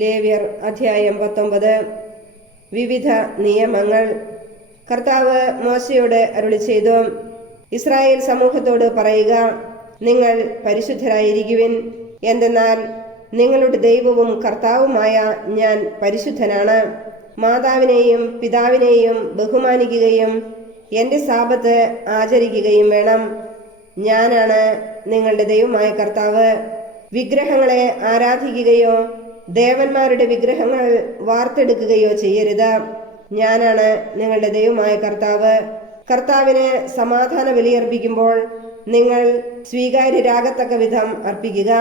ലേവ്യർ അധ്യായം 19. വിവിധ നിയമങ്ങൾ. കർത്താവ് മോശയോട് അരുളി ചെയ്തു, ഇസ്രായേൽ സമൂഹത്തോട് പറയുക, നിങ്ങൾ പരിശുദ്ധരായിരിക്കുവിൻ. എന്തെന്നാൽ നിങ്ങളുടെ ദൈവവും കർത്താവുമായ ഞാൻ പരിശുദ്ധനാണ്. മാതാവിനെയും പിതാവിനെയും ബഹുമാനിക്കുകയും എൻ്റെ സാബത്ത് ആചരിക്കുകയും വേണം. ഞാനാണ് നിങ്ങളുടെ ദൈവമായ കർത്താവ്. വിഗ്രഹങ്ങളെ ആരാധിക്കുകയോ ദേവന്മാരുടെ വിഗ്രഹങ്ങൾ വാർത്തെടുക്കുകയോ ചെയ്യരുത്. ഞാനാണ് നിങ്ങളുടെ ദൈവമായ കർത്താവ്. കർത്താവിന് സമാധാന ബലിയർപ്പിക്കുമ്പോൾ നിങ്ങൾ സ്വീകാര്യരാകത്തക്ക വിധം അർപ്പിക്കുക.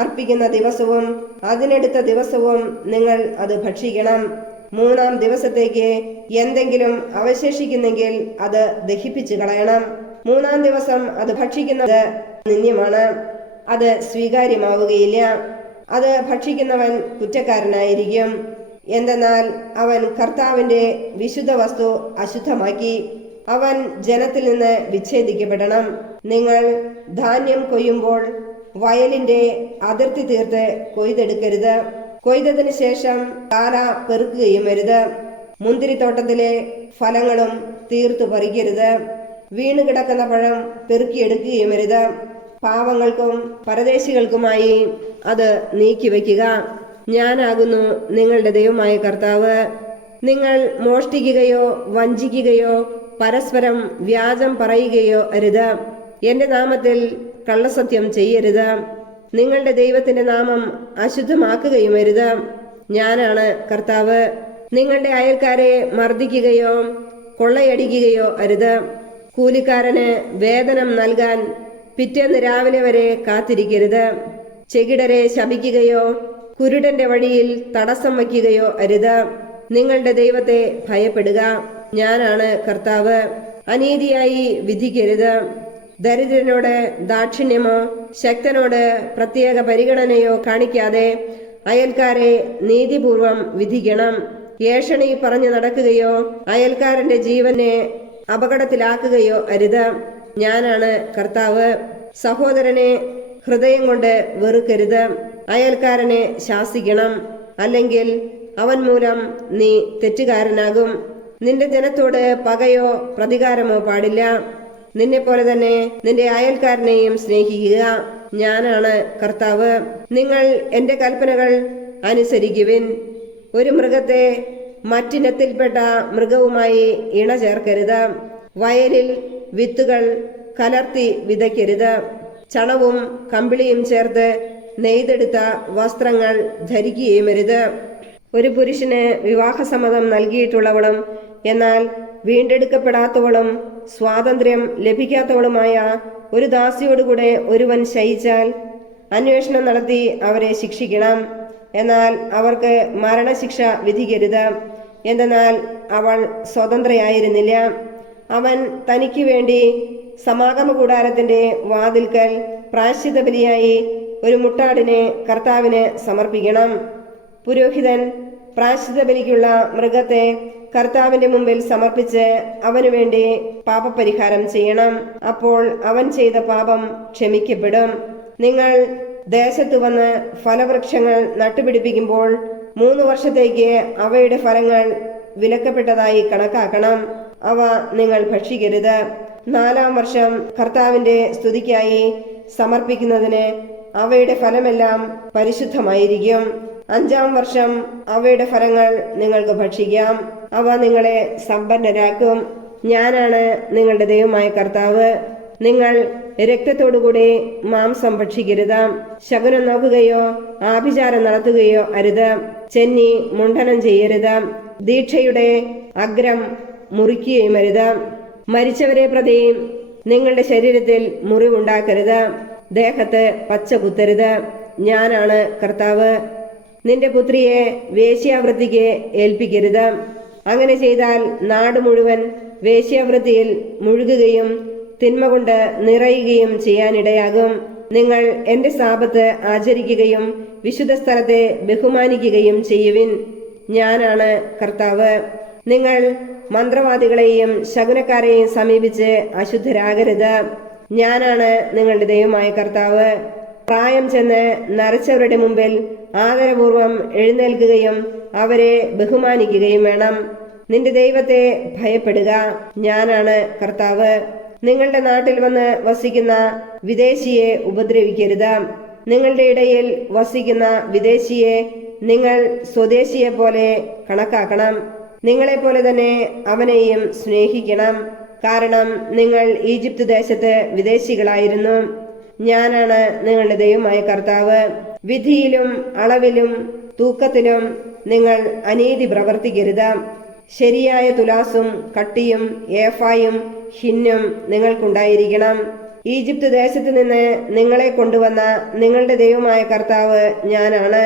അർപ്പിക്കുന്ന ദിവസവും അതിനെടുത്ത ദിവസവും നിങ്ങൾ അത് ഭക്ഷിക്കണം. 3-ാം ദിവസത്തേക്ക് എന്തെങ്കിലും അവശേഷിക്കുന്നെങ്കിൽ അത് ദഹിപ്പിച്ചു കളയണം. 3-ാം ദിവസം അത് ഭക്ഷിക്കുന്നത് നിന്ദ്യമാണ്, അത് സ്വീകാര്യമാവുകയില്ല. അത് ഭക്ഷിക്കുന്നവൻ കുറ്റക്കാരനായിരിക്കും. എന്തെന്നാൽ അവൻ കർത്താവിന്റെ വിശുദ്ധ വസ്തു അശുദ്ധമാക്കി. അവൻ ജനത്തിൽ നിന്ന് വിച്ഛേദിക്കപ്പെടണം. നിങ്ങൾ ധാന്യം കൊയ്യുമ്പോൾ വയലിന്റെ അതിർത്തി തീർത്ത് കൊയ്തെടുക്കരുത്. കൊയ്തതിനു ശേഷം കാല പെറുക്കുകയും അരുത്. മുന്തിരിത്തോട്ടത്തിലെ ഫലങ്ങളും തീർത്തു പറിക്കരുത്. വീണുകിടക്കുന്ന പഴം പെറുക്കിയെടുക്കുകയും അരുത്. പാവങ്ങൾക്കും പരദേശികൾക്കുമായി അത് നീക്കിവെക്കുക. ഞാനാകുന്നു നിങ്ങളുടെ ദൈവമായ കർത്താവ്. നിങ്ങൾ മോഷ്ടിക്കുകയോ വഞ്ചിക്കുകയോ പരസ്പരം വ്യാജം പറയുകയോ അരുത്. എന്റെ നാമത്തിൽ കള്ളസത്യം ചെയ്യരുത്. നിങ്ങളുടെ ദൈവത്തിന്റെ നാമം അശുദ്ധമാക്കുകയും അരുത്. ഞാനാണ് കർത്താവ്. നിങ്ങളുടെ അയൽക്കാരെ മർദ്ദിക്കുകയോ കൊള്ളയടിക്കുകയോ അരുത്. കൂലിക്കാരന് വേതനം നൽകാൻ പിറ്റേന്ന് രാവിലെ വരെ കാത്തിരിക്കരുത്. ചെകിടരെ ശപിക്കുകയോ കുരുടന്റെ വഴിയിൽ തടസ്സം വയ്ക്കുകയോ അരുത്. നിങ്ങളുടെ ദൈവത്തെ ഭയപ്പെടുക. ഞാനാണ് കർത്താവ്. അനീതിയായി വിധിക്കരുത്. ദരിദ്രനോട് ദാക്ഷിണ്യമോ ശക്തനോട് പ്രത്യേക പരിഗണനയോ കാണിക്കാതെ അയൽക്കാരെ നീതിപൂർവം വിധിക്കണം. ഏഷണി പറഞ്ഞു നടക്കുകയോ അയൽക്കാരന്റെ ജീവനെ അപകടത്തിലാക്കുകയോ അരുത്. ഞാനാണ് കർത്താവ്. സഹോദരനെ ഹൃദയം കൊണ്ട് വെറുക്കരുത്. അയൽക്കാരനെ ശാസിക്കണം, അല്ലെങ്കിൽ അവൻ മൂലം നീ തെറ്റുകാരനാകും. നിന്റെ ജനത്തോട് പകയോ പ്രതികാരമോ പാടില്ല. നിന്നെപ്പോലെ തന്നെ നിന്റെ അയൽക്കാരനെയും സ്നേഹിക്കുക. ഞാനാണ് കർത്താവ്. നിങ്ങൾ എന്റെ കൽപ്പനകൾ അനുസരിക്കുവിൻ. ഒരു മൃഗത്തെ മറ്റിനത്തിൽപ്പെട്ട മൃഗവുമായി ഇണ ചേർക്കരുത്. വയലിൽ വിത്തുകൾ കലർത്തി വിതയ്ക്കരുത്. ചണവും കമ്പിളിയും ചേർത്ത് നെയ്തെടുത്ത വസ്ത്രങ്ങൾ ധരിക്കുകയും അരുത്. ഒരു പുരുഷന് വിവാഹസമ്മതം നൽകിയിട്ടുള്ളവളും എന്നാൽ വീണ്ടെടുക്കപ്പെടാത്തവളും സ്വാതന്ത്ര്യം ലഭിക്കാത്തവളുമായ ഒരു ദാസിയോടുകൂടെ ഒരുവൻ ശയിച്ചാൽ അന്വേഷണം നടത്തി അവരെ ശിക്ഷിക്കണം. എന്നാൽ അവർക്ക് മരണശിക്ഷ വിധിക്കരുത്. എന്തെന്നാൽ അവൾ സ്വതന്ത്രയായിരുന്നില്ല. അവൻ തനിക്ക് വേണ്ടി സമാഗമ കൂടാരത്തിന്റെ വാതിൽക്കൽ പ്രായശ്ചിത്ത ബലിയായി ഒരു മുട്ടാടിനെ കർത്താവിന് സമർപ്പിക്കണം. പുരോഹിതൻ പ്രായശ്ചിത്ത ബലിക്കുള്ള മൃഗത്തെ കർത്താവിന്റെ മുമ്പിൽ സമർപ്പിച്ച് അവനു വേണ്ടി പാപപരിഹാരം ചെയ്യണം. അപ്പോൾ അവൻ ചെയ്ത പാപം ക്ഷമിക്കപ്പെടും. നിങ്ങൾ ദേശത്ത് വന്ന് ഫലവൃക്ഷങ്ങൾ നട്ടുപിടിപ്പിക്കുമ്പോൾ 3 വർഷത്തേക്ക് അവയുടെ ഫലങ്ങൾ വിലക്കപ്പെട്ടതായി കണക്കാക്കണം. അവ നിങ്ങൾ ഭക്ഷിക്കരുത്. 4-ാം വർഷം കർത്താവിന്റെ സ്തുതിക്കായി സമർപ്പിക്കുന്നതിന് അവയുടെ ഫലമെല്ലാം പരിശുദ്ധമായിരിക്കും. 5-ാം വർഷം അവയുടെ ഫലങ്ങൾ നിങ്ങൾക്ക് ഭക്ഷിക്കാം. അവ നിങ്ങളെ സമ്പന്നരാക്കും. ഞാനാണ് നിങ്ങളുടെ ദൈവമായ കർത്താവ്. നിങ്ങൾ രക്തത്തോടുകൂടി മാംസം ഭക്ഷിക്കരുത്. ശകുനം നോക്കുകയോ ആഭിചാരം നടത്തുകയോ അരുത്. ചെന്നി മുണ്ഡനം ചെയ്യരുത്. ദീക്ഷയുടെ അഗ്രം മുറിക്കുകയും അരുത്. മരിച്ചവരെ പ്രതി നിങ്ങളുടെ ശരീരത്തിൽ മുറിവുണ്ടാക്കരുത്. ദേഹത്ത് പച്ച കുത്തരുത്. ഞാനാണ് കർത്താവ്. നിന്റെ പുത്രിയെ വേശ്യാവൃത്തിക്ക് ഏൽപ്പിക്കരുത്. അങ്ങനെ ചെയ്താൽ നാട് മുഴുവൻ വേശ്യാവൃത്തിയിൽ മുഴുകുകയും തിന്മ കൊണ്ട് നിറയുകയും ചെയ്യാനിടയാകും. നിങ്ങൾ എന്റെ സാബത്ത് ആചരിക്കുകയും വിശുദ്ധ സ്ഥലത്തെ ബഹുമാനിക്കുകയും ചെയ്യുവിൻ. ഞാനാണ് കർത്താവ്. നിങ്ങൾ മന്ത്രവാദികളെയും ശകുനക്കാരെയും സമീപിച്ച് അശുദ്ധരാകരുത്. ഞാനാണ് നിങ്ങളുടെ ദൈവമായ കർത്താവ്. പ്രായം ചെന്ന് നരച്ചവരുടെ മുമ്പിൽ ആദരപൂർവം എഴുന്നേൽക്കുകയും അവരെ ബഹുമാനിക്കുകയും വേണം. നിന്റെ ദൈവത്തെ ഭയപ്പെടുക. ഞാനാണ് കർത്താവ്. നിങ്ങളുടെ നാട്ടിൽ വന്ന് വസിക്കുന്ന വിദേശിയെ ഉപദ്രവിക്കരുത്. നിങ്ങളുടെ ഇടയിൽ വസിക്കുന്ന വിദേശിയെ നിങ്ങൾ സ്വദേശിയെ പോലെ കണക്കാക്കണം. നിങ്ങളെപ്പോലെ തന്നെ അവനെയും സ്നേഹിക്കണം. കാരണം നിങ്ങൾ ഈജിപ്ത് ദേശത്ത് വിദേശികളായിരുന്നു. ഞാനാണ് നിങ്ങളുടെ ദൈവമായ കർത്താവ്. വിധിയിലും അളവിലും തൂക്കത്തിലും നിങ്ങൾ അനീതി പ്രവർത്തിക്കരുത്. ശരിയായ തുലാസും കട്ടിയും ഏഫായും ഹിന്നും നിങ്ങൾക്കുണ്ടായിരിക്കണം. ഈജിപ്ത് ദേശത്ത് നിന്ന് നിങ്ങളെ കൊണ്ടുവന്ന നിങ്ങളുടെ ദൈവമായ കർത്താവ് ഞാനാണ്.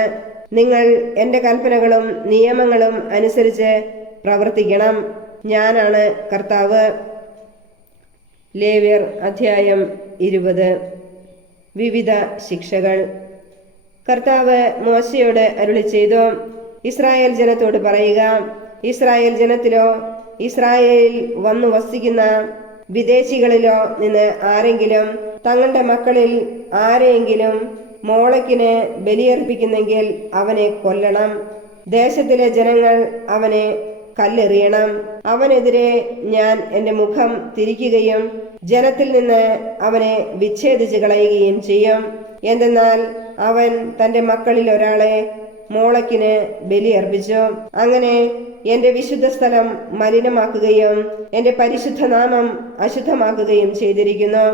നിങ്ങൾ എൻ്റെ കൽപ്പനകളും നിയമങ്ങളും അനുസരിച്ച് പ്രവർത്തിക്കണം. ഞാനാണ് കർത്താവ്. ലേവ്യർ അധ്യായം 20. വിവിധ ശിക്ഷകൾ. കർത്താവ് മോശയോട് അരുളി ചെയ്തു, ഇസ്രായേൽ ജനത്തോട് പറയുക, ഇസ്രായേൽ ജനത്തിലോ ഇസ്രായേലിൽ വന്നു വസിക്കുന്ന വിദേശികളിലോ നിന്ന് ആരെങ്കിലും തങ്ങളുടെ മക്കളിൽ ആരെയെങ്കിലും മോളക്കിന് ബലിയർപ്പിക്കുന്നെങ്കിൽ അവനെ കൊല്ലണം. ദേശത്തിലെ ജനങ്ങൾ അവനെ കല്ലെറിയണം. അവനെതിരെ ഞാൻ എൻ്റെ മുഖം തിരിക്കുകയും ജനത്തിൽ നിന്ന് അവനെ വിച്ഛേദിച്ച് കളയുകയും ചെയ്യും. എന്തെന്നാൽ അവൻ തൻ്റെ മക്കളിൽ ഒരാളെ മോളക്കിന് ബലിയർപ്പിച്ചു. അങ്ങനെ എൻ്റെ വിശുദ്ധ സ്ഥലം മലിനമാക്കുകയും എൻ്റെ പരിശുദ്ധ നാമം അശുദ്ധമാക്കുകയും ചെയ്തിരിക്കുന്നു.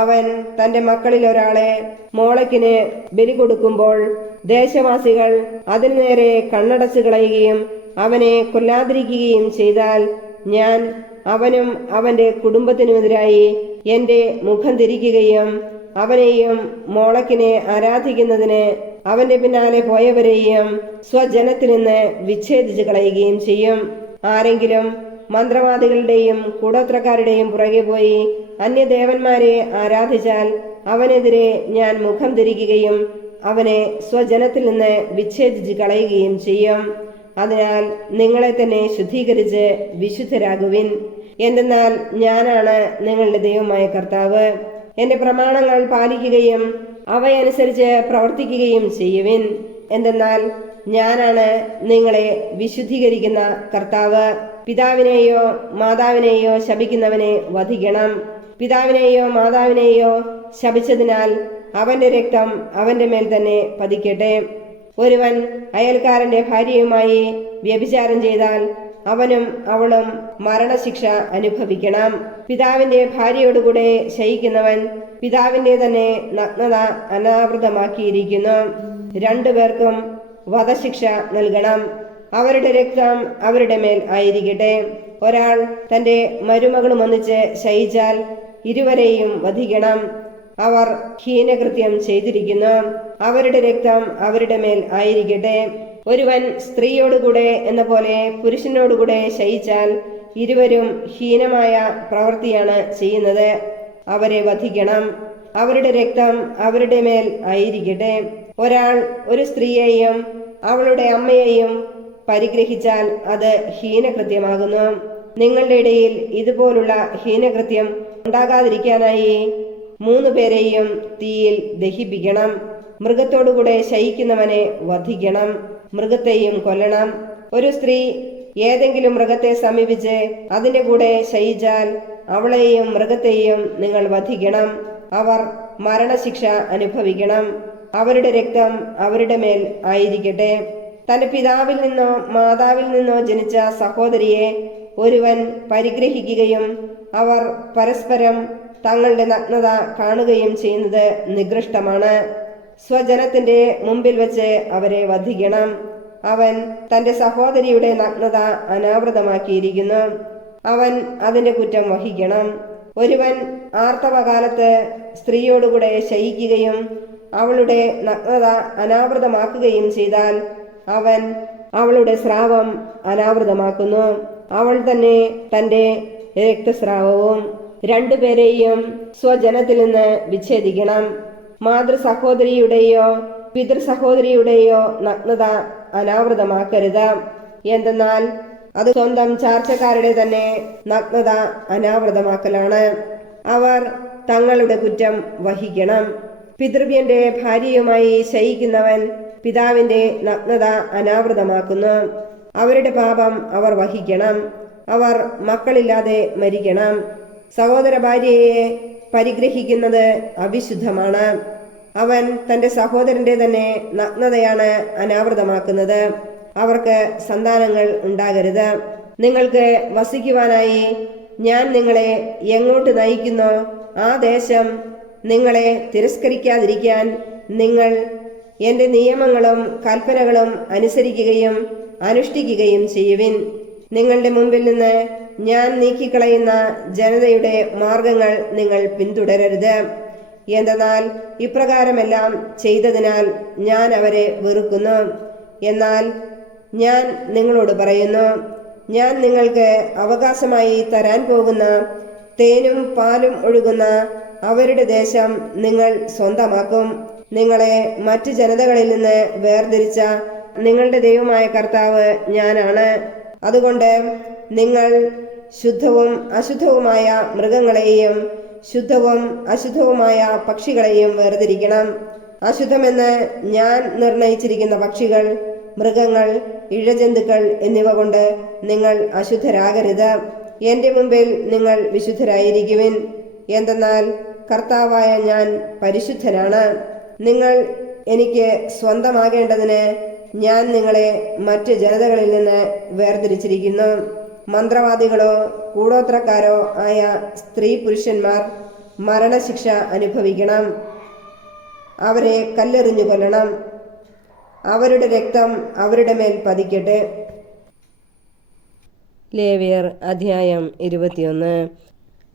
അവൻ തൻ്റെ മക്കളിൽ ഒരാളെ മോളക്കിന് ബലി കൊടുക്കുമ്പോൾ ദേശവാസികൾ അതിനു നേരെ കണ്ണടച്ചു കളയുകയും അവനെ കൊല്ലാതിരിക്കുകയും ചെയ്താൽ ഞാൻ അവനും അവന്റെ കുടുംബത്തിനുമെതിരായി എൻ്റെ മുഖം തിരിക്കുകയും അവനെയും മോളക്കിനെ ആരാധിക്കുന്നതിന് അവന്റെ പിന്നാലെ പോയവരെയും സ്വജനത്തിൽ നിന്ന് വിച്ഛേദിച്ച് കളയുകയും ചെയ്യും. ആരെങ്കിലും മന്ത്രവാദികളുടെയും കൂടോത്രക്കാരുടെയും പുറകെ പോയി അന്യദേവന്മാരെ ആരാധിച്ചാൽ അവനെതിരെ ഞാൻ മുഖം തിരിക്കുകയും അവനെ സ്വജനത്തിൽ നിന്ന് വിച്ഛേദിച്ച് കളയുകയും ചെയ്യും. അതിനാൽ നിങ്ങളെ തന്നെ ശുദ്ധീകരിച്ച് വിശുദ്ധരാകുവിൻ. എന്തെന്നാൽ ഞാനാണ് നിങ്ങളുടെ ദൈവമായ കർത്താവ്. എൻ്റെ പ്രമാണങ്ങൾ പാലിക്കുകയും അവയനുസരിച്ച് പ്രവർത്തിക്കുകയും ചെയ്യുവിൻ. എന്തെന്നാൽ ഞാനാണ് നിങ്ങളെ വിശുദ്ധീകരിക്കുന്ന കർത്താവ്. പിതാവിനെയോ മാതാവിനെയോ ശപിക്കുന്നവനെ വധിക്കണം. പിതാവിനെയോ മാതാവിനെയോ ശപിച്ചതിനാൽ അവന്റെ രക്തം അവന്റെ മേൽ തന്നെ പതിക്കട്ടെ. ഒരുവൻ അയൽക്കാരന്റെ ഭാര്യയുമായി വ്യഭിചാരം ചെയ്താൽ അവനും അവളും മരണശിക്ഷ അനുഭവിക്കണം. പിതാവിന്റെ ഭാര്യയോടുകൂടെ ശയിക്കുന്നവൻ പിതാവിന്റെ തന്നെ നഗ്നത അനാവൃതമാക്കിയിരിക്കുന്നു. രണ്ടുപേർക്കും വധശിക്ഷ നൽകണം. അവരുടെ രക്തം അവരുടെ മേൽ ആയിരിക്കട്ടെ. ഒരാൾ തന്റെ മരുമകളും ഒന്നിച്ച് ശയിച്ചാൽ ഇരുവരെയും വധിക്കണം. അവർ ഹീനകൃത്യം ചെയ്തിരിക്കുന്നു. അവരുടെ രക്തം അവരുടെ മേൽ ആയിരിക്കട്ടെ. ഒരുവൻ സ്ത്രീയോടുകൂടെ എന്ന പോലെ പുരുഷനോടുകൂടെ ശയിച്ചാൽ ഇരുവരും ഹീനമായ പ്രവൃത്തിയാണ് ചെയ്യുന്നത്. അവരെ വധിക്കണം. അവരുടെ രക്തം അവരുടെ മേൽ ആയിരിക്കട്ടെ. ഒരാൾ ഒരു സ്ത്രീയെയും അവളുടെ അമ്മയെയും പരിഗ്രഹിച്ചാൽ അത് ഹീനകൃത്യമാകുന്നു. നിങ്ങളുടെ ഇടയിൽ ഇതുപോലുള്ള ഹീനകൃത്യം ഉണ്ടാകാതിരിക്കാനായി 3 പേരെയും തീയിൽ ദഹിപ്പിക്കണം. മൃഗത്തോടുകൂടെ ശയിക്കുന്നവനെ വധിക്കണം. മൃഗത്തെയും കൊല്ലണം. ഒരു സ്ത്രീ ഏതെങ്കിലും മൃഗത്തെ സമീപിച്ച് അതിന്റെ കൂടെ ശയിച്ചാൽ അവളെയും മൃഗത്തെയും നിങ്ങൾ വധിക്കണം. അവർ മരണശിക്ഷ അനുഭവിക്കണം. അവരുടെ രക്തം അവരുടെ മേൽ ആയിരിക്കട്ടെ. തന്റെ പിതാവിൽ നിന്നോ മാതാവിൽ നിന്നോ ജനിച്ച സഹോദരിയെ ഒരുവൻ പരിഗ്രഹിക്കുകയും അവർ പരസ്പരം തങ്ങളുടെ നഗ്നത കാണുകയും ചെയ്യുന്നത് നികൃഷ്ടമാണ്. സ്വജനത്തിന്റെ മുമ്പിൽ വെച്ച് അവരെ വധിക്കണം. അവൻ തന്റെ സഹോദരിയുടെ നഗ്നത അനാവൃതമാക്കിയിരിക്കുന്നു. അവൻ അതിന്റെ കുറ്റം വഹിക്കണം. ഒരുവൻ ആർത്തവകാലത്ത് സ്ത്രീയോടുകൂടെ ശയിക്കുകയും അവളുടെ നഗ്നത അനാവൃതമാക്കുകയും ചെയ്താൽ അവൻ അവളുടെ സ്രാവം അനാവൃതമാക്കുന്നു. അവൾ തന്നെ തന്റെ രക്തസ്രാവവും. 2 പേരെയും സ്വജനത്തിൽ നിന്ന് വിച്ഛേദിക്കണം. മാതൃ സഹോദരിയുടെയോ പിതൃ സഹോദരിയുടെയോ നഗ്നത അനാവൃതമാക്കരുത്. എന്തെന്നാൽ അത് സ്വന്തം ചാർച്ചക്കാരുടെ തന്നെ നഗ്നത അനാവൃതമാക്കലാണ്. അവർ തങ്ങളുടെ കുറ്റം വഹിക്കണം. പിതൃവ്യന്റെ ഭാര്യയുമായി ശയിക്കുന്നവൻ പിതാവിന്റെ നഗ്നത അനാവൃതമാക്കുന്നു. അവരുടെ പാപം അവർ വഹിക്കണം. അവർ മക്കളില്ലാതെ മരിക്കണം. സഹോദര ഭാര്യയെ പരിഗ്രഹിക്കുന്നത് അവിശുദ്ധമാണ്. അവൻ തന്റെ സഹോദരന്റെ തന്നെ നഗ്നതയാണ് അനാവൃതമാക്കുന്നത്. അവർക്ക് സന്താനങ്ങൾ ഉണ്ടാകരുത്. നിങ്ങൾക്ക് വസിക്കുവാനായി ഞാൻ നിങ്ങളെ എങ്ങോട്ട് നയിക്കുന്നോ ആ ദേശം നിങ്ങളെ തിരസ്കരിക്കാതിരിക്കാൻ നിങ്ങൾ എൻ്റെ നിയമങ്ങളും കൽപ്പനകളും അനുസരിക്കുകയും അനുഷ്ഠിക്കുകയും ചെയ്യുവിൻ. നിങ്ങളുടെ മുമ്പിൽ നിന്ന് ഞാൻ നീക്കിക്കളയുന്ന ജനതയുടെ മാർഗങ്ങൾ നിങ്ങൾ പിന്തുടരരുത്. എന്തെന്നാൽ ഇപ്രകാരമെല്ലാം ചെയ്തതിനാൽ ഞാൻ അവരെ വെറുക്കുന്നു. എന്നാൽ ഞാൻ നിങ്ങളോട് പറയുന്നു, ഞാൻ നിങ്ങൾക്ക് അവകാശമായി തരാൻ പോകുന്ന തേനും പാലും ഒഴുകുന്ന അവരുടെ ദേശം നിങ്ങൾ സ്വന്തമാക്കും. നിങ്ങളെ മറ്റു ജനതകളിൽ നിന്ന് വേർതിരിച്ച നിങ്ങളുടെ ദൈവമായ കർത്താവ് ഞാനാണ്. അതുകൊണ്ട് നിങ്ങൾ ശുദ്ധവും അശുദ്ധവുമായ മൃഗങ്ങളെയും ശുദ്ധവും അശുദ്ധവുമായ പക്ഷികളെയും വേർതിരിക്കണം. അശുദ്ധമെന്ന് ഞാൻ നിർണയിച്ചിരിക്കുന്ന പക്ഷികൾ, മൃഗങ്ങൾ, ഇഴജന്തുക്കൾ എന്നിവ കൊണ്ട് നിങ്ങൾ അശുദ്ധരാകരുത്. എൻ്റെ മുമ്പിൽ നിങ്ങൾ വിശുദ്ധരായിരിക്കുവിൻ. എന്തെന്നാൽ കർത്താവായ ഞാൻ പരിശുദ്ധനാണ്. നിങ്ങൾ എനിക്ക് സ്വന്തമാകേണ്ടതിന് ഞാൻ നിങ്ങളെ മറ്റ് ജനതകളിൽ നിന്ന് വേർതിരിച്ചിരിക്കുന്നു. മന്ത്രവാദികളോ കൂടോത്രക്കാരോ ആയ സ്ത്രീ പുരുഷന്മാർ മരണശിക്ഷ അനുഭവിക്കണം. അവരെ കല്ലെറിഞ്ഞു കൊല്ലണം. അവരുടെ രക്തം അവരുടെ മേൽ പതിക്കട്ടെ. ലേവ്യർ അധ്യായം 21.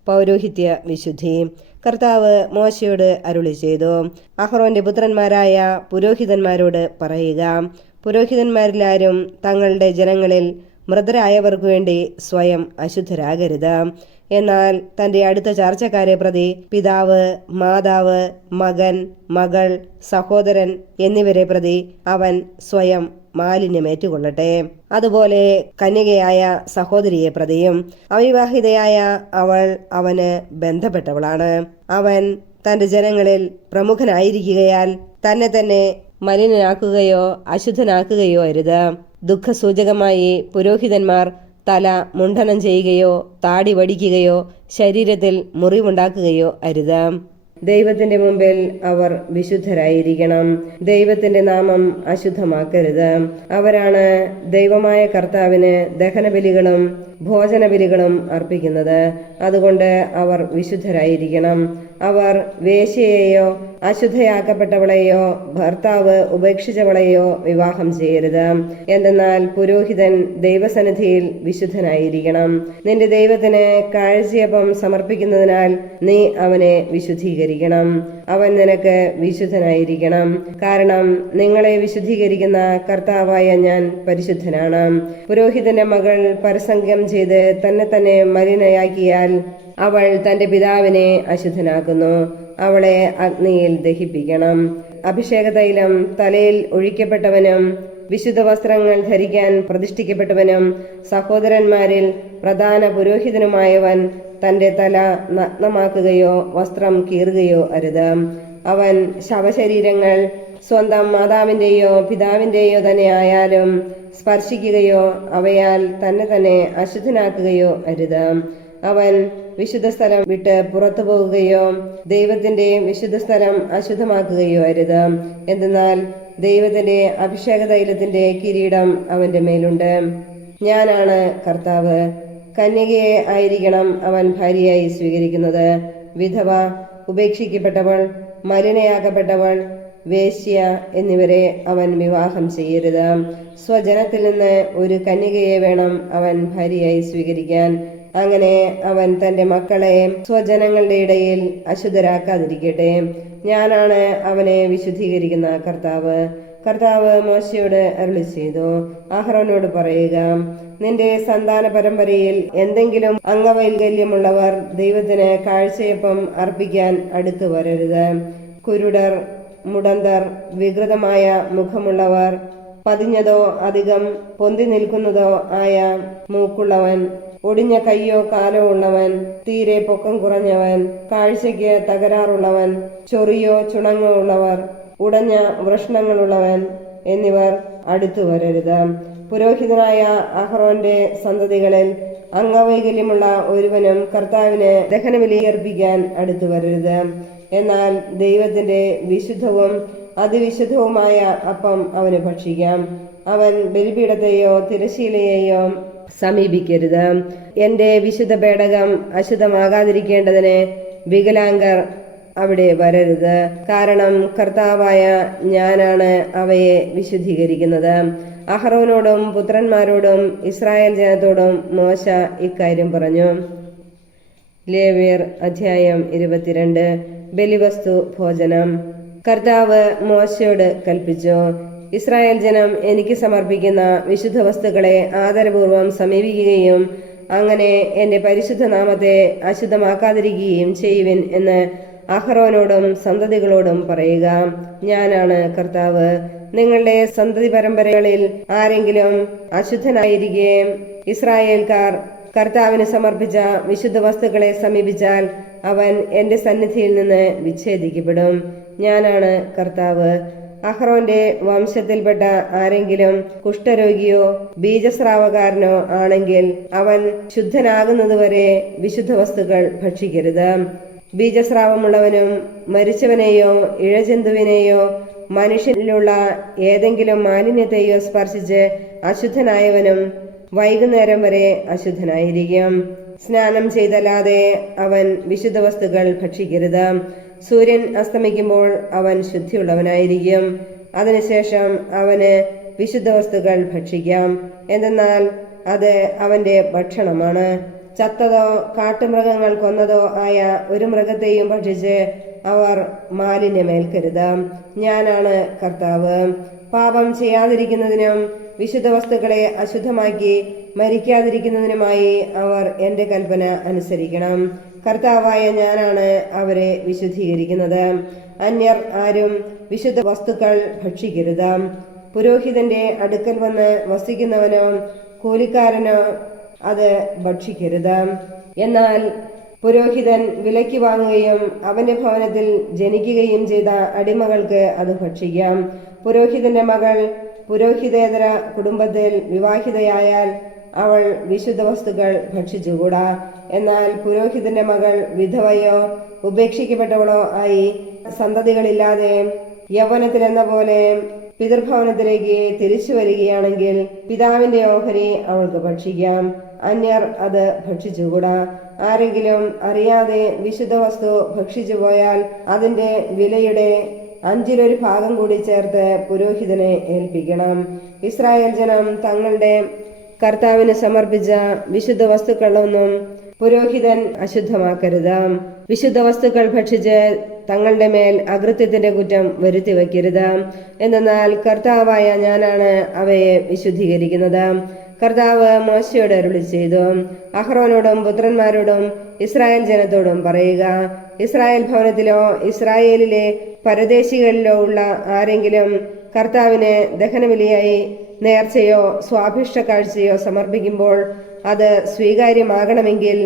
പൗരോഹിത്യ വിശുദ്ധി. കർത്താവ് മോശയോട് അരുളി ചെയ്തു, അഹ്റോന്റെ പുത്രന്മാരായ പുരോഹിതന്മാരോട് പറയുക, പുരോഹിതന്മാരിലാരും തങ്ങളുടെ ജനങ്ങളിൽ മൃതരായവർക്കു വേണ്ടി സ്വയം അശുദ്ധരാകരുത്. എന്നാൽ തന്റെ അടുത്ത ചാർച്ചക്കാരെ പ്രതി പിതാവ്, മാതാവ്, മകൻ, മകൾ, സഹോദരൻ എന്നിവരെ പ്രതി അവൻ സ്വയം മാലിന്യമേറ്റുകൊള്ളട്ടെ. അതുപോലെ കന്യകയായ സഹോദരിയെ പ്രതിയും. അവിവാഹിതയായ അവൾ അവന് ബന്ധപ്പെട്ടവളാണ്. അവൻ തന്റെ ജനങ്ങളിൽ പ്രമുഖനായിരിക്കുകയാൽ തന്നെ തന്നെ മലിനനാക്കുകയോ അശുദ്ധനാക്കുകയോ അരുത്. ദുഃഖസൂചകമായി പുരോഹിതന്മാർ തല മുണ്ഡനം ചെയ്യുകയോ താടി വടിക്കുകയോ ശരീരത്തിൽ മുറിവുണ്ടാക്കുകയോ അരുത്. ദൈവത്തിന്റെ മുമ്പിൽ അവർ വിശുദ്ധരായിരിക്കണം. ദൈവത്തിന്റെ നാമം അശുദ്ധമാക്കരുത്. അവരാണ് ദൈവമായ കർത്താവിന് ദഹനബലികളും ഭോജനബലികളും അർപ്പിക്കുന്നത്. അതുകൊണ്ട് അവർ വിശുദ്ധരായിരിക്കണം. അവർ വേശ്യയെയോ അശുദ്ധയാക്കപ്പെട്ടവളെയോ ഭർത്താവ് ഉപേക്ഷിച്ചവളെയോ വിവാഹം ചെയ്യരുത്. എന്തെന്നാൽ പുരോഹിതൻ ദൈവസന്നിധിയിൽ വിശുദ്ധനായിരിക്കണം. നിന്റെ ദൈവത്തിന് കാഴ്ചയപ്പം സമർപ്പിക്കുന്നതിനാൽ നീ അവനെ വിശുദ്ധീകരിക്കണം. അവൻ നിനക്ക് വിശുദ്ധനായിരിക്കണം. കാരണം നിങ്ങളെ വിശുദ്ധീകരിക്കുന്ന കർത്താവായ ഞാൻ പരിശുദ്ധനാണ്. പുരോഹിതന്റെ മകൾ പരസംഗം ചെയ്ത് തന്നെ തന്നെ മലിനയാക്കിയാൽ അവൾ തന്റെ പിതാവിനെ അശുദ്ധനാക്കുന്നു. അവളെ അഗ്നിയിൽ ദഹിപ്പിക്കണം. അഭിഷേക തൈലം തലയിൽ ഒഴിക്കപ്പെട്ടവനും വിശുദ്ധ വസ്ത്രങ്ങൾ ധരിക്കാൻ പ്രതിഷ്ഠിക്കപ്പെട്ടവനും സഹോദരന്മാരിൽ പ്രധാന പുരോഹിതനുമായവൻ തന്റെ തല നഗ്നമാക്കുകയോ വസ്ത്രം കീറുകയോ അരുത്. അവൻ ശവശരീരങ്ങൾ സ്വന്തം മാതാവിന്റെയോ പിതാവിന്റെയോ തന്നെ ആയാലും സ്പർശിക്കുകയോ അവയാൽ തന്നെ തന്നെ അശുദ്ധനാക്കുകയോ അരുത്. അവൻ വിശുദ്ധ സ്ഥലം വിട്ട് പുറത്തു പോകുകയോ ദൈവത്തിന്റെ വിശുദ്ധ സ്ഥലം അശുദ്ധമാക്കുകയോ അരുത്. എന്തെന്നാൽ ദൈവത്തിന്റെ അഭിഷേക തൈലത്തിന്റെ കിരീടം അവന്റെ മേലുണ്ട്. ഞാനാണ് കർത്താവ്. കന്യകയെ ആയിരിക്കണം അവൻ ഭാര്യയായി സ്വീകരിക്കുന്നത്. വിധവ, ഉപേക്ഷിക്കപ്പെട്ടവൾ, മലിനയാക്കപ്പെട്ടവൾ, വേശ്യ എന്നിവരെ അവൻ വിവാഹം ചെയ്യരുത്. സ്വജനത്തിൽ നിന്ന് ഒരു കന്യകയെ വേണം അവൻ ഭാര്യയായി സ്വീകരിക്കാൻ. അങ്ങനെ അവൻ തന്റെ മക്കളെ സ്വജനങ്ങളുടെ ഇടയിൽ അശുദ്ധരാക്കാതിരിക്കട്ടെ. ഞാനാണ് അവനെ വിശുദ്ധീകരിക്കുന്ന കർത്താവ്. കർത്താവ് മോശയോട് അരുളി ചെയ്തു, അഹ്റോനോട് പറയുക, നിന്റെ സന്താന പരമ്പരയിൽ എന്തെങ്കിലും അംഗവൈകല്യമുള്ളവർ ദൈവത്തിന് കാഴ്ചയപ്പം അർപ്പിക്കാൻ അടുത്തു വരരുത്. കുരുടർ, മുടന്തർ, വികൃതമായ മുഖമുള്ളവർ, പതിഞ്ഞതോ അധികം പൊന്തി നിൽക്കുന്നതോ ആയ മൂക്കുള്ളവൻ, ഒടിഞ്ഞ കയ്യോ കാലോ ഉള്ളവൻ, തീരെ പൊക്കം കുറഞ്ഞവൻ, കാഴ്ചയ്ക്ക് തകരാറുള്ളവൻ, ചൊറിയോ ചുണങ്ങോ ഉള്ളവർ, ഉടഞ്ഞ വൃഷ്ണങ്ങളുള്ളവൻ, എന്നിവർ അടുത്തു വരരുത്. പുരോഹിതനായ അഹ്റോന്റെ സന്തതികളിൽ അംഗവൈകല്യമുള്ള ഒരുവനും കർത്താവിന് ദഹനബലി അർപ്പിക്കാൻ അടുത്തു വരരുത്. എന്നാൽ ദൈവത്തിന്റെ വിശുദ്ധവും അതിവിശുദ്ധവുമായ അപ്പം അവന് ഭക്ഷിക്കാം. അവൻ ബലിപീഠത്തെയോ തിരശീലയെയോ സമീപിക്കരുത്. എന്റെ വിശുദ്ധ പേടകം അശുദ്ധമാകാതിരിക്കേണ്ടതിന് വികലാംഗർ അവിടെ വരരുത്. കാരണം കർത്താവായ ഞാനാണ് അവയെ വിശുദ്ധീകരിക്കുന്നത്. അഹ്റോനോടും പുത്രന്മാരോടും ഇസ്രായേൽ ജനത്തോടും മോശ ഇക്കാര്യം പറഞ്ഞു. ലേവ്യർ അധ്യായം 22. ബലിവസ്തു ഭോജനം. കർത്താവ് മോശയോട് കൽപ്പിച്ചു, ഇസ്രായേൽ ജനം എനിക്ക് സമർപ്പിക്കുന്ന വിശുദ്ധ വസ്തുക്കളെ ആദരപൂർവം സമീപിക്കുകയും അങ്ങനെ എന്റെ പരിശുദ്ധ നാമത്തെ അശുദ്ധമാക്കാതിരിക്കുകയും ചെയ്യുവിൻ എന്ന് അഹ്റോനോടും സന്തതികളോടും പറയുക. ഞാനാണ് കർത്താവ്. നിങ്ങളുടെ സന്തതി പരമ്പരകളിൽ ആരെങ്കിലും അശുദ്ധനായിരിക്കെ ഇസ്രായേൽക്കാർ കർത്താവിന് സമർപ്പിച്ച വിശുദ്ധ വസ്തുക്കളെ സമീപിച്ചാൽ അവൻ എന്റെ സന്നിധിയിൽ നിന്ന് വിച്ഛേദിക്കപ്പെടും. ഞാനാണ് കർത്താവ്. അഹ്റോന്റെ വംശത്തിൽപ്പെട്ട ആരെങ്കിലും കുഷ്ഠരോഗിയോ ബീജസ്രാവകാരനോ ആണെങ്കിൽ അവൻ ശുദ്ധനാകുന്നതുവരെ വിശുദ്ധ വസ്തുക്കൾ ഭക്ഷിക്കരുത്. ബീജസ്രാവമുള്ളവനും മരിച്ചവനെയോ ഇഴജന്തുവിനെയോ മനുഷ്യനിലുള്ള ഏതെങ്കിലും മാലിന്യത്തെയോ സ്പർശിച്ച് അശുദ്ധനായവനും വൈകുന്നേരം വരെ അശുദ്ധനായിരിക്കും. സ്നാനം ചെയ്തല്ലാതെ അവൻ വിശുദ്ധ വസ്തുക്കൾ ഭക്ഷിക്കരുത്. സൂര്യൻ അസ്തമിക്കുമ്പോൾ അവൻ ശുദ്ധിയുള്ളവനായിരിക്കും. അതിനുശേഷം അവന് വിശുദ്ധ വസ്തുക്കൾ ഭക്ഷിക്കാം. എന്തെന്നാൽ അത് അവന്റെ ഭക്ഷണമാണ്. ചത്തതോ കാട്ടുമൃഗങ്ങൾ കൊന്നതോ ആയ ഒരു മൃഗത്തെയും ഭക്ഷിച്ച് അവർ മാലിന്യമേൽക്കരുത്. ഞാനാണ് കർത്താവ്. പാപം ചെയ്യാതിരിക്കുന്നതിനും വിശുദ്ധ വസ്തുക്കളെ അശുദ്ധമാക്കി മരിക്കാതിരിക്കുന്നതിനുമായി അവർ എന്റെ കൽപ്പന അനുസരിക്കണം. കർത്താവായ ഞാനാണ് അവരെ വിശുദ്ധീകരിക്കുന്നത്. അന്യർ ആരും വിശുദ്ധ വസ്തുക്കൾ ഭക്ഷിക്കരുത്. പുരോഹിതന്റെ അടുക്കൽ വന്ന് വസിക്കുന്നവനോ കൂലിക്കാരനോ അത് ഭക്ഷിക്കരുത്. എന്നാൽ പുരോഹിതൻ വിലയ്ക്ക് വാങ്ങുകയും അവന്റെ ഭവനത്തിൽ ജനിക്കുകയും ചെയ്ത അടിമകൾക്ക് അത് ഭക്ഷിക്കാം. പുരോഹിതന്റെ മകൾ പുരോഹിതേതര കുടുംബത്തിൽ വിവാഹിതയായാൽ അവൾ വിശുദ്ധ വസ്തുക്കൾ ഭക്ഷിച്ചുകൂടാ. എന്നാൽ പുരോഹിതന്റെ മകൾ വിധവയോ ഉപേക്ഷിക്കപ്പെട്ടവളോ ആയി സന്തതികളില്ലാതെ യൗവനത്തിലെന്ന പോലെ പിതൃഭവനത്തിലേക്ക് തിരിച്ചു വരികയാണെങ്കിൽ പിതാവിന്റെ ഓഹരി അവൾക്ക് ഭക്ഷിക്കാം. അന്യർ അത് ഭക്ഷിച്ചുകൂടാ. ആരെങ്കിലും അറിയാതെ വിശുദ്ധ വസ്തു ഭക്ഷിച്ചു പോയാൽ അതിന്റെ വിലയുടെ 1/5 ഭാഗം കൂടി ചേർത്ത് പുരോഹിതനെ ഏൽപ്പിക്കണം. ഇസ്രായേൽ ജനം തങ്ങളുടെ കർത്താവിന് സമർപ്പിച്ച വിശുദ്ധ വസ്തുക്കളൊന്നും പുരോഹിതൻ അശുദ്ധമാക്കരുത്. വിശുദ്ധ വസ്തുക്കൾ ഭക്ഷിച്ച് തങ്ങളുടെ മേൽ അകൃത്യത്തിന്റെ കുറ്റം വരുത്തി വയ്ക്കരുത്. എന്നാൽ കർത്താവായ ഞാനാണ് അവയെ വിശുദ്ധീകരിക്കുന്നത്. കർത്താവ് മോശയോട് അരുളി ചെയ്തു, അഹ്റോനോടും പുത്രന്മാരോടും ഇസ്രായേൽ ജനത്തോടും പറയുക, ഇസ്രായേൽ ഭവനത്തിലോ ഇസ്രായേലിലെ പരദേശികളിലോ ഉള്ള ആരെങ്കിലും കർത്താവിന് ദഹനബലിയായി നേർച്ചയോ സ്വാഭിഷ്ട കാഴ്ചയോ സമർപ്പിക്കുമ്പോൾ അത് സ്വീകാര്യമാകണമെങ്കിൽ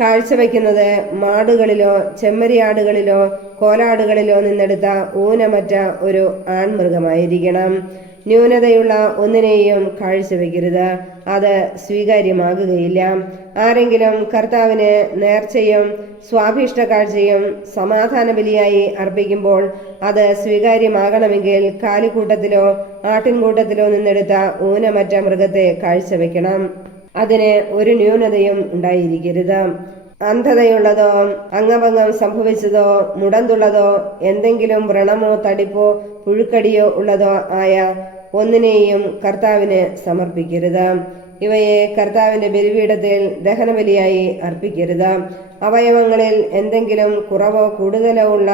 കാഴ്ചവെക്കുന്നത് മാടുകളിലോ ചെമ്മരിയാടുകളിലോ കോലാടുകളിലോ നിന്നെടുത്ത ഊനമറ്റ ഒരു ആൺമൃഗമായിരിക്കണം. ന്യൂനതയുള്ള ഒന്നിനെയും കാഴ്ചവെക്കരുത്, അത് സ്വീകാര്യമാകുകയില്ല. ആരെങ്കിലും കർത്താവിന് നേർച്ചയും സ്വാഭിഷ്ട കാഴ്ചയും സമാധാന ബലിയായി അർപ്പിക്കുമ്പോൾ അത് സ്വീകാര്യമാകണമെങ്കിൽ കാലിക്കൂട്ടത്തിലോ ആട്ടിൻകൂട്ടത്തിലോ നിന്നെടുത്ത ഊനമറ്റ മൃഗത്തെ കാഴ്ചവെക്കണം. അതിന് ഒരു ന്യൂനതയും ഉണ്ടായിരിക്കരുത്. അന്ധതയുള്ളതോ അംഗഭംഗം സംഭവിച്ചതോ മുടന്തുള്ളതോ എന്തെങ്കിലും വ്രണമോ തടിപ്പോ പുഴുക്കടിയോ ഉള്ളതോ ആയ ഒന്നിനെയും കർത്താവിന് സമർപ്പിക്കരുത്. ഇവയെ കർത്താവിന്റെ ബലിപീഠത്തിൽ ദഹനബലിയായി അർപ്പിക്കരുത്. അവയവങ്ങളിൽ എന്തെങ്കിലും കുറവോ കൂടുതലോ ഉള്ള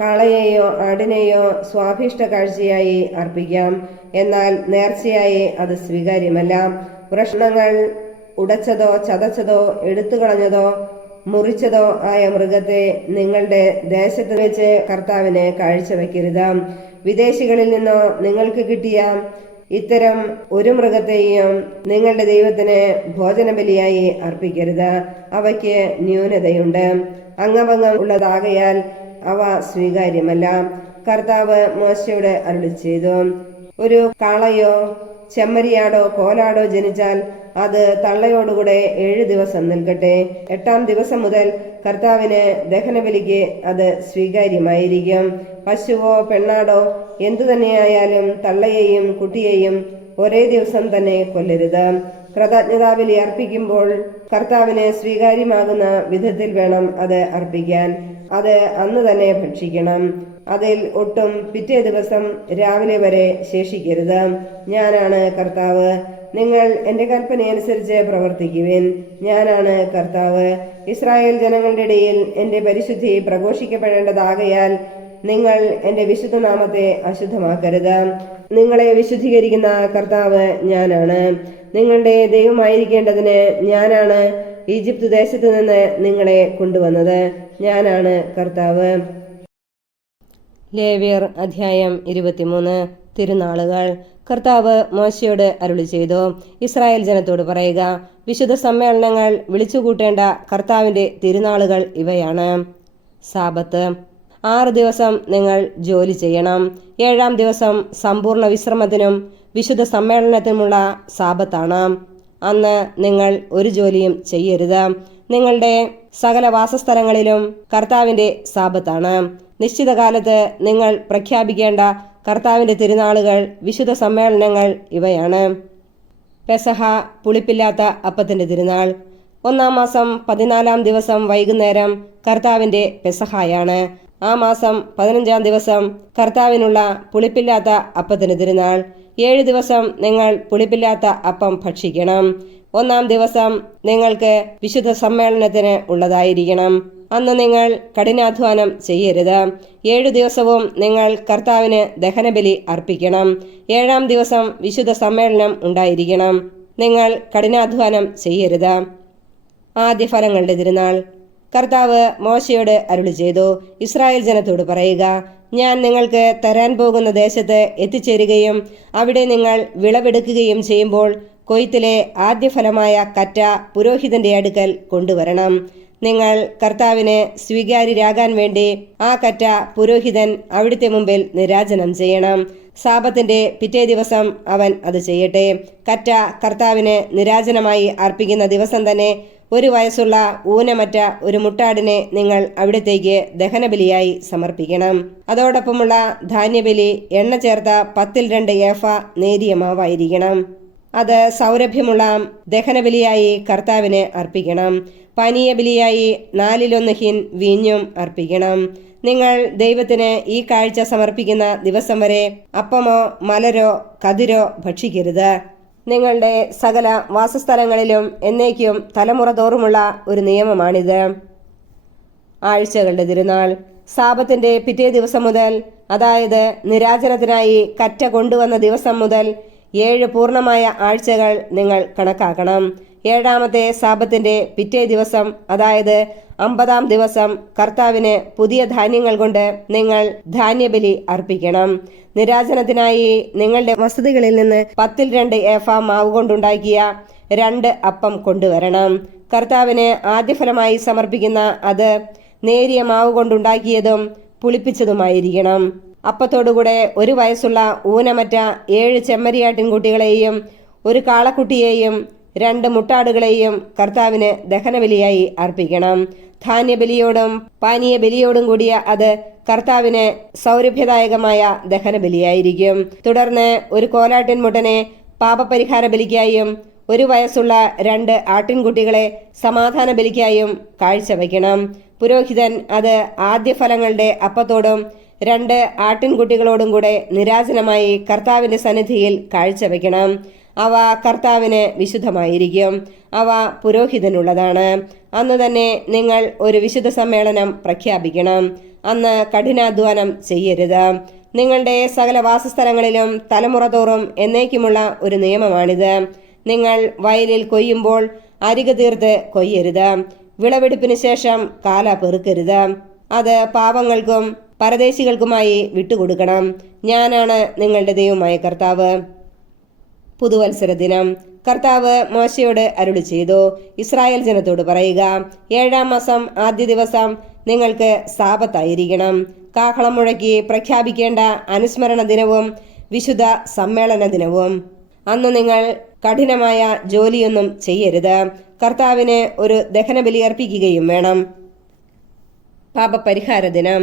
കാളയെയോ ആടിനെയോ സ്വാഭിഷ്ട കാഴ്ചയായി അർപ്പിക്കാം. എന്നാൽ നേർച്ചയായി അത് സ്വീകാര്യമല്ല. വൃഷണങ്ങൾ ഉടച്ചതോ ചതച്ചതോ എടുത്തുകളഞ്ഞതോ മുറിച്ചതോ ആയ മൃഗത്തെ നിങ്ങളുടെ ദേശത്ത് വെച്ച് കർത്താവിന് കാഴ്ചവെക്കരുത്. വിദേശികളിൽ നിന്നോ നിങ്ങൾക്ക് കിട്ടിയ ഇത്തരം ഒരു മൃഗത്തെയും നിങ്ങളുടെ ദൈവത്തിന് ഭോജനബലിയായി അർപ്പിക്കരുത്. അവയ്ക്ക് ന്യൂനതയുണ്ട്, അംഗഭംഗം ഉള്ളതാകയാൽ അവ സ്വീകാര്യമല്ല. കർത്താവ് മോശയോട് അരുളി ചെയ്തു, ഒരു കാളയോ ചെമ്മരിയാടോ കോലാടോ ജനിച്ചാൽ അത് തള്ളയോടുകൂടെ 7 ദിവസം നിൽക്കട്ടെ. 8-ാം ദിവസം മുതൽ കർത്താവിന് ദഹനബലിക്ക് അത് സ്വീകാര്യമായിരിക്കും. പശുവോ പെണ്ണാടോ എന്തു തന്നെയായാലും തള്ളയെയും കുട്ടിയെയും ഒരേ ദിവസം തന്നെ കൊല്ലരുത്. കൃതജ്ഞതാബലി അർപ്പിക്കുമ്പോൾ കർത്താവിന് സ്വീകാര്യമാകുന്ന വിധത്തിൽ വേണം അത് അർപ്പിക്കാൻ. അത് അന്ന് തന്നെ ഭക്ഷിക്കണം. അതിൽ ഒട്ടും പിറ്റേ ദിവസം രാവിലെ വരെ ശേഷിക്കരുത്. ഞാനാണ് കർത്താവ്. നിങ്ങൾ എന്റെ കൽപ്പനയനുസരിച്ച് പ്രവർത്തിക്കുവിൻ. ഞാനാണ് കർത്താവ്. ഇസ്രായേൽ ജനങ്ങളുടെ ഇടയിൽ എന്റെ പരിശുദ്ധി പ്രഘോഷിക്കപ്പെടേണ്ടതാകയാൽ നിങ്ങൾ എന്റെ വിശുദ്ധ നാമത്തെ അശുദ്ധമാക്കരുത്. നിങ്ങളെ വിശുദ്ധീകരിക്കുന്ന കർത്താവ് ഞാനാണ്. നിങ്ങളുടെ ദൈവമായിരിക്കേണ്ടതിന് ഞാനാണ് ഈജിപ്ത് ദേശത്ത് നിന്ന് നിങ്ങളെ കൊണ്ടുവന്നത്. ഞാനാണ് കർത്താവ്. ലേവ്യർ അധ്യായം 23. തിരുനാളുകൾ. കർത്താവ് മോശയോട് അരുളി ചെയ്തു, ഇസ്രായേൽ ജനത്തോട് പറയുക, വിശുദ്ധ സമ്മേളനങ്ങൾ വിളിച്ചുകൂട്ടേണ്ട കർത്താവിന്റെ തിരുനാളുകൾ ഇവയാണ്. സാബത്ത്. 6 ദിവസം നിങ്ങൾ ജോലി ചെയ്യണം. 7-ാം ദിവസം സമ്പൂർണ്ണ വിശ്രമത്തിനും വിശുദ്ധ സമ്മേളനത്തിനുമുള്ള സാബത്താണ്. അന്ന് നിങ്ങൾ ഒരു ജോലിയും ചെയ്യരുത്. നിങ്ങളുടെ സകല വാസസ്ഥലങ്ങളിലും കർത്താവിന്റെ സാബത്താണ്. നിശ്ചിത കാലത്ത് നിങ്ങൾ പ്രഖ്യാപിക്കേണ്ട കർത്താവിന്റെ തിരുനാളുകൾ വിശുദ്ധ സമ്മേളനങ്ങൾ ഇവയാണ്. പെസഹ, പുളിപ്പില്ലാത്ത അപ്പത്തിന്റെ തിരുനാൾ. 1-ാം മാസം 14-ാം ദിവസം വൈകുന്നേരം കർത്താവിന്റെ പെസഹായാണ്. ആ മാസം 15-ാം ദിവസം കർത്താവിനുള്ള പുളിപ്പില്ലാത്ത അപ്പത്തിന് തിരുനാൾ. 7 ദിവസം നിങ്ങൾ പുളിപ്പില്ലാത്ത അപ്പം ഭക്ഷിക്കണം. 1-ാം ദിവസം നിങ്ങൾക്ക് വിശുദ്ധ സമ്മേളനത്തിന് ഉള്ളതായിരിക്കണം. അന്ന് നിങ്ങൾ കഠിനാധ്വാനം ചെയ്യരുത്. 7 ദിവസവും നിങ്ങൾ കർത്താവിന് ദഹനബലി അർപ്പിക്കണം. 7-ാം ദിവസം വിശുദ്ധ സമ്മേളനം ഉണ്ടായിരിക്കണം. നിങ്ങൾ കഠിനാധ്വാനം ചെയ്യരുത്. ആദ്യഫലങ്ങളുടെ തിരുനാൾ. കർത്താവ് മോശയോട് അരുളി ചെയ്തു, ഇസ്രായേൽ ജനത്തോട് പറയുക, ഞാൻ നിങ്ങൾക്ക് തരാൻ പോകുന്ന ദേശത്ത് എത്തിച്ചേരുകയും അവിടെ നിങ്ങൾ വിളവെടുക്കുകയും ചെയ്യുമ്പോൾ കൊയ്ത്തിലെ ആദ്യഫലമായ കറ്റ പുരോഹിതന്റെ അടുക്കൽ കൊണ്ടുവരണം. നിങ്ങൾ കർത്താവിന് സ്വീകാര്യരാകാൻ വേണ്ടി ആ കറ്റ പുരോഹിതൻ അവിടുത്തെ മുമ്പിൽ നിരാജനം ചെയ്യണം. സാബത്തിന്റെ പിറ്റേ ദിവസം അവൻ അത് ചെയ്യട്ടെ. കറ്റ കർത്താവിന് നിരാജനമായി അർപ്പിക്കുന്ന ദിവസം തന്നെ 1 വയസ്സുള്ള ഊനമറ്റ ഒരു മുട്ടാടിനെ നിങ്ങൾ അവിടത്തേക്ക് ദഹനബലിയായി സമർപ്പിക്കണം. അതോടൊപ്പമുള്ള ധാന്യബലി എണ്ണ ചേർത്ത 10-2 ഏഫ നേരിയ മാവായിരിക്കണം. അത് സൗരഭ്യമുള്ള ദഹനബലിയായി കർത്താവിന് അർപ്പിക്കണം. പാനീയ ബലിയായി 4-1 ഹിൻ വീഞ്ഞും അർപ്പിക്കണം. നിങ്ങൾ ദൈവത്തിന് ഈ കാഴ്ച സമർപ്പിക്കുന്ന ദിവസം വരെ അപ്പമോ മലരോ കതിരോ ഭക്ഷിക്കരുത്. നിങ്ങളുടെ സകല വാസസ്ഥലങ്ങളിലും എന്നേക്കും തലമുറ തോറുമുള്ള ഒരു നിയമമാണിത്. ആഴ്ചകളുടെ തിരുനാൾ. സാബത്തിന്റെ പിറ്റേ ദിവസം മുതൽ, അതായത് നിരാജനത്തിനായി കറ്റ കൊണ്ടുവന്ന ദിവസം മുതൽ 7 പൂർണ്ണമായ ആഴ്ചകൾ നിങ്ങൾ കണക്കാക്കണം. 7-ാമത്തെ സാബത്തിന്റെ പിറ്റേ ദിവസം, അതായത് 50-ാം ദിവസം കർത്താവിന് പുതിയ ധാന്യങ്ങൾ കൊണ്ട് നിങ്ങൾ ധാന്യബലി അർപ്പിക്കണം. നിരാജനത്തിനായി നിങ്ങളുടെ വസതികളിൽ നിന്ന് 10-2 ഏഫ മാവ് കൊണ്ടുണ്ടാക്കിയ 2 അപ്പം കൊണ്ടുവരണം. കർത്താവിന് ആദ്യഫലമായി സമർപ്പിക്കുന്ന അത് നേരിയ മാവ് കൊണ്ടുണ്ടാക്കിയതും പുളിപ്പിച്ചതുമായിരിക്കണം. അപ്പത്തോടുകൂടെ 1 വയസ്സുള്ള ഊനമറ്റ 7 ചെമ്മരിയാട്ടിൻകുട്ടികളെയും 1 കാളക്കുട്ടിയെയും 2 മുട്ടാടുകളെയും കർത്താവിന് ദഹനബലിയായി അർപ്പിക്കണം. ധാന്യബലിയോടും പാനീയ ബലിയോടും കൂടിയ അത് കർത്താവിന് സൗരഭ്യദായകമായ ദഹനബലിയായിരിക്കും. തുടർന്ന് 1 കോലാട്ടിൻമുട്ടനെ പാപപരിഹാര ബലിക്കായും 1 വയസ്സുള്ള 2 ആട്ടിൻകുട്ടികളെ സമാധാന ബലിക്കായും കാഴ്ചവെക്കണം. പുരോഹിതൻ അത് ആദ്യഫലങ്ങളുടെ അപ്പത്തോടും 2 ആട്ടിൻകുട്ടികളോടും കൂടെ നിരാജനമായി കർത്താവിന്റെ സന്നിധിയിൽ കാഴ്ചവെക്കണം. അവ കർത്താവിന് വിശുദ്ധമായിരിക്കും. അവ പുരോഹിതനുള്ളതാണ്. അന്ന് തന്നെ നിങ്ങൾ ഒരു വിശുദ്ധ സമ്മേളനം പ്രഖ്യാപിക്കണം. അന്ന് കഠിനാധ്വാനം ചെയ്യരുത്. നിങ്ങളുടെ സകല വാസസ്ഥലങ്ങളിലും തലമുറ തോറും എന്നേക്കുമുള്ള ഒരു നിയമമാണിത്. നിങ്ങൾ വയലിൽ കൊയ്യുമ്പോൾ അരികു തീർത്ത് കൊയ്യരുത്. വിളവെടുപ്പിന് ശേഷം കാല പെറുക്കരുത്. അത് പാവങ്ങൾക്കും പരദേശികൾക്കുമായി വിട്ടുകൊടുക്കണം. ഞാനാണ് നിങ്ങളുടെ ദൈവമായ കർത്താവ്. പുതുവത്സര ദിനം. കർത്താവ് മോശയോട് അരുളി ചെയ്തു, ഇസ്രായേൽ ജനത്തോട് പറയുക, 7-ാം മാസം ആദ്യ ദിവസം നിങ്ങൾക്ക് സാബത്തായിരിക്കണം. കാഹളം മുഴക്കി പ്രഖ്യാപിക്കേണ്ട അനുസ്മരണ ദിനവും വിശുദ്ധ സമ്മേളന ദിനവും. അന്ന് നിങ്ങൾ കഠിനമായ ജോലിയൊന്നും ചെയ്യരുത്. കർത്താവിന് ഒരു ദഹനബലി അർപ്പിക്കുകയും വേണം. പാപപരിഹാര ദിനം.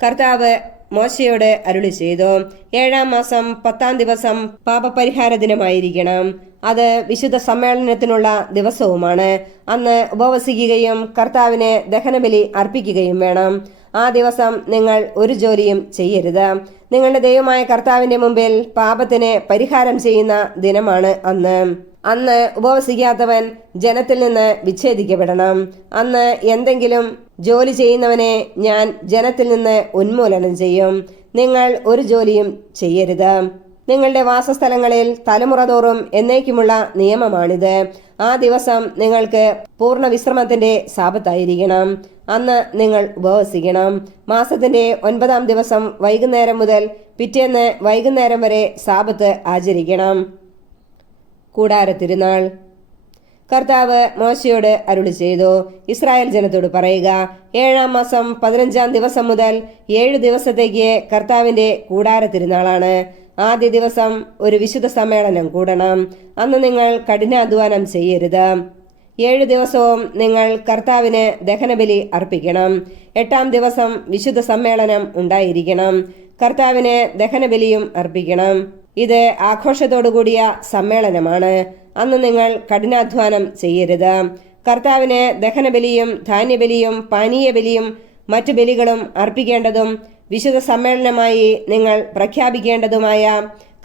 കർത്താവ് മോശയോട് അരുളി ചെയ്തു, 7-ാം മാസം 10-ാം ദിവസം പാപപരിഹാര ദിനമായിരിക്കണം. അത് വിശുദ്ധ സമ്മേളനത്തിനുള്ള ദിവസവുമാണ്. അന്ന് ഉപവസിക്കുകയും കർത്താവിന് ദഹനബലി അർപ്പിക്കുകയും വേണം. ആ ദിവസം നിങ്ങൾ ഒരു ജോലിയും ചെയ്യരുത്. നിങ്ങളുടെ ദൈവമായ കർത്താവിന്റെ മുമ്പിൽ പാപത്തിന് പരിഹാരം ചെയ്യുന്ന ദിനമാണ് അന്ന് ഉപവസിക്കാത്തവൻ ജനത്തിൽ നിന്ന് വിച്ഛേദിക്കപ്പെടണം. അന്ന് എന്തെങ്കിലും ജോലി ചെയ്യുന്നവനെ ഞാൻ ജനത്തിൽ നിന്ന് ഉന്മൂലനം ചെയ്യും. നിങ്ങൾ ഒരു ജോലിയും ചെയ്യരുത്. നിങ്ങളുടെ വാസസ്ഥലങ്ങളിൽ തലമുറ തോറും എന്നേക്കുമുള്ള നിയമമാണിത്. ആ ദിവസം നിങ്ങൾക്ക് പൂർണ്ണ വിശ്രമത്തിന്റെ സാബത്തായിരിക്കണം. അന്ന് നിങ്ങൾ ഉപവസിക്കണം. മാസത്തിന്റെ 9-ാം ദിവസം വൈകുന്നേരം മുതൽ പിറ്റേന്ന് വൈകുന്നേരം വരെ സാബത്ത് ആചരിക്കണം. കൂടാര തിരുനാൾ. കർത്താവ് മോശയോട് അരുളി ചെയ്തു, ഇസ്രായേൽ ജനത്തോട് പറയുക, 7-ാം മാസം 15-ാം ദിവസം മുതൽ 7 ദിവസത്തേക്ക് കർത്താവിന്റെ കൂടാര തിരുനാളാണ്. ആദ്യ ദിവസം ഒരു വിശുദ്ധ സമ്മേളനം കൂടണം. അന്ന് നിങ്ങൾ കഠിനാധ്വാനം ചെയ്യരുത്. 7 ദിവസവും നിങ്ങൾ കർത്താവിന് ദഹനബലി അർപ്പിക്കണം. 8-ാം ദിവസം വിശുദ്ധ സമ്മേളനം ഉണ്ടായിരിക്കണം. കർത്താവിന് ദഹനബലിയും അർപ്പിക്കണം. ഇത് ആഘോഷത്തോടുകൂടിയ സമ്മേളനമാണ്. അന്ന് നിങ്ങൾ കഠിനാധ്വാനം ചെയ്യരുത്. കർത്താവിന് ദഹനബലിയും ധാന്യബലിയും പാനീയബലിയും മറ്റു ബലികളും അർപ്പിക്കേണ്ടതും വിശുദ്ധ സമ്മേളനമായി നിങ്ങൾ പ്രഖ്യാപിക്കേണ്ടതുമായ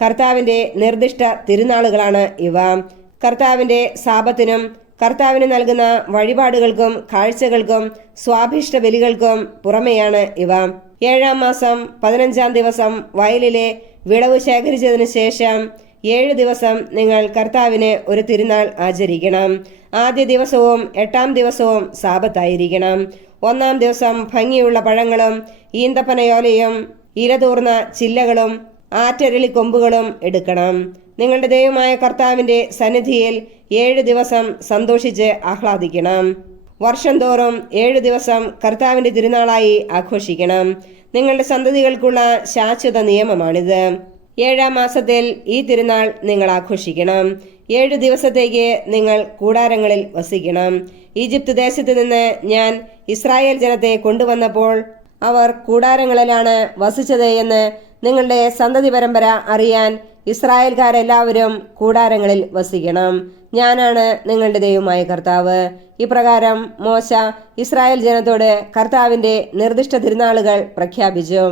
കർത്താവിന്റെ നിർദ്ദിഷ്ട തിരുനാളുകളാണ് ഇവ. കർത്താവിന്റെ സാബത്തിനും കർത്താവിന് നൽകുന്ന വഴിപാടുകൾക്കും കാഴ്ചകൾക്കും സ്വാഭിഷ്ട ബലികൾക്കും പുറമെയാണ് ഇവ. 7-ാം മാസം 15-ാം ദിവസം വയലിലെ വിളവ് ശേഖരിച്ചതിന് ശേഷം 7 ദിവസം നിങ്ങൾ കർത്താവിന് ഒരു തിരുനാൾ ആചരിക്കണം. ആദ്യ ദിവസവും 8-ാം ദിവസവും സാബത്തായിരിക്കണം. 1-ാം ദിവസം ഭംഗിയുള്ള പഴങ്ങളും ഈന്തപ്പനയോലയും ഇലതൂർന്ന ചില്ലകളും ആറ്റരളിക്കൊമ്പുകളും എടുക്കണം. നിങ്ങളുടെ ദൈവമായ കർത്താവിന്റെ സന്നിധിയിൽ 7 ദിവസം സന്തോഷിച്ച് ആഹ്ലാദിക്കണം. വർഷം തോറും 7 ദിവസം കർത്താവിന്റെ തിരുനാളായി ആഘോഷിക്കണം. നിങ്ങളുടെ സന്തതികൾക്കുള്ള ശാശ്വത നിയമമാണിത്. 7-ാം മാസത്തിൽ ഈ തിരുനാൾ നിങ്ങൾ ആഘോഷിക്കണം. 7 ദിവസത്തേക്ക് നിങ്ങൾ കൂടാരങ്ങളിൽ വസിക്കണം. ഈജിപ്ത് ദേശത്ത് നിന്ന് ഞാൻ ഇസ്രായേൽ ജനത്തെ കൊണ്ടുവന്നപ്പോൾ അവർ കൂടാരങ്ങളിലാണ് വസിച്ചത് എന്ന് നിങ്ങളുടെ സന്തതി പരമ്പര അറിയാൻ ഇസ്രായേൽക്കാരെല്ലാവരും കൂടാരങ്ങളിൽ വസിക്കണം. ഞാനാണ് നിങ്ങളുടെ ദൈവമായ കർത്താവ്. ഇപ്രകാരം മോശ ഇസ്രായേൽ ജനത്തോട് കർത്താവിന്റെ നിർദ്ദിഷ്ട തിരുനാളുകൾ പ്രഖ്യാപിച്ചു.